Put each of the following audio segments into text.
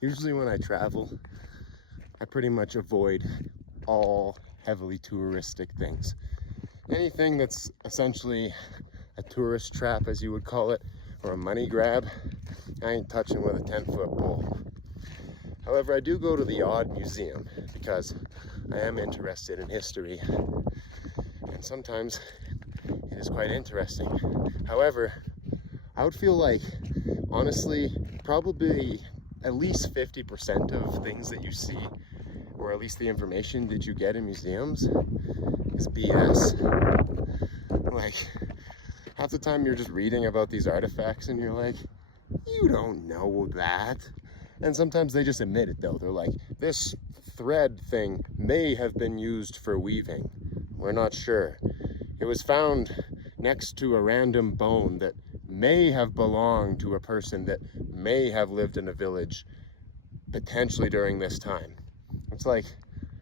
Usually when I travel, I pretty much avoid all heavily touristic things. Anything that's essentially a tourist trap, as you would call it, or a money grab, I ain't touching with a 10-foot pole. However, I do go to the odd museum because I am interested in history, and sometimes it is quite interesting. However, I would feel like, honestly, probably at least 50% of things that you see, or at least the information that you get in museums, is BS. Like, half the time you're just reading about these artifacts and you're like, you don't know that. And sometimes they just admit it though. They're like, this thread thing may have been used for weaving. We're not sure. It was found next to a random bone that may have belonged to a person that may have lived in a village potentially during this time. It's like,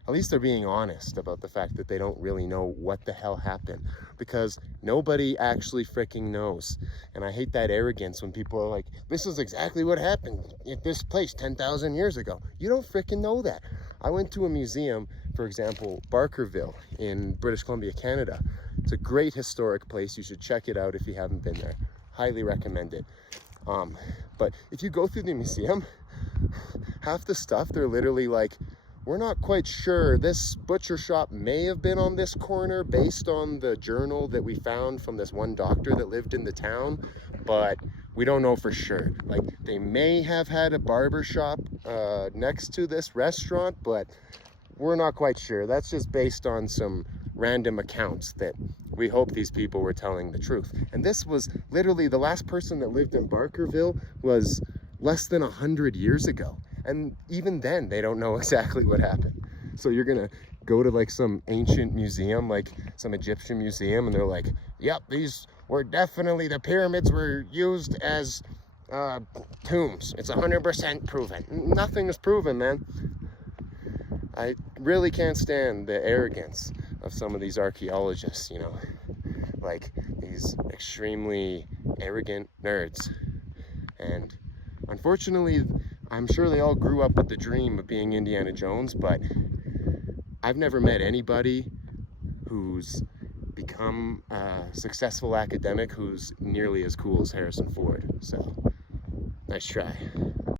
at least they're being honest about the fact that they don't really know what the hell happened, because nobody actually freaking knows. And I hate that arrogance when people are like, this is exactly what happened at this place 10,000 years ago. You don't freaking know that. I went to a museum, for example, Barkerville in British Columbia, Canada. It's a great historic place. You should check it out if you haven't been there. Highly recommend it. But if you go through the museum, half the stuff, they're literally like, we're not quite sure. This butcher shop may have been on this corner based on the journal that we found from this one doctor that lived in the town, but we don't know for sure. Like, they may have had a barber shop next to this restaurant, but we're not quite sure. That's just based on some random accounts that we hope these people were telling the truth. And this was literally the last person that lived in Barkerville was less than 100 years ago. And even then, they don't know exactly what happened. So you're gonna go to like some ancient museum, like some Egyptian museum, and they're like, yep, these were definitely, the pyramids were used as tombs. It's 100% proven. Nothing is proven, man. I really can't stand the arrogance of some of these archaeologists, you know, like these extremely arrogant nerds. And unfortunately, I'm sure they all grew up with the dream of being Indiana Jones, but I've never met anybody who's become a successful academic who's nearly as cool as Harrison Ford. So, nice try.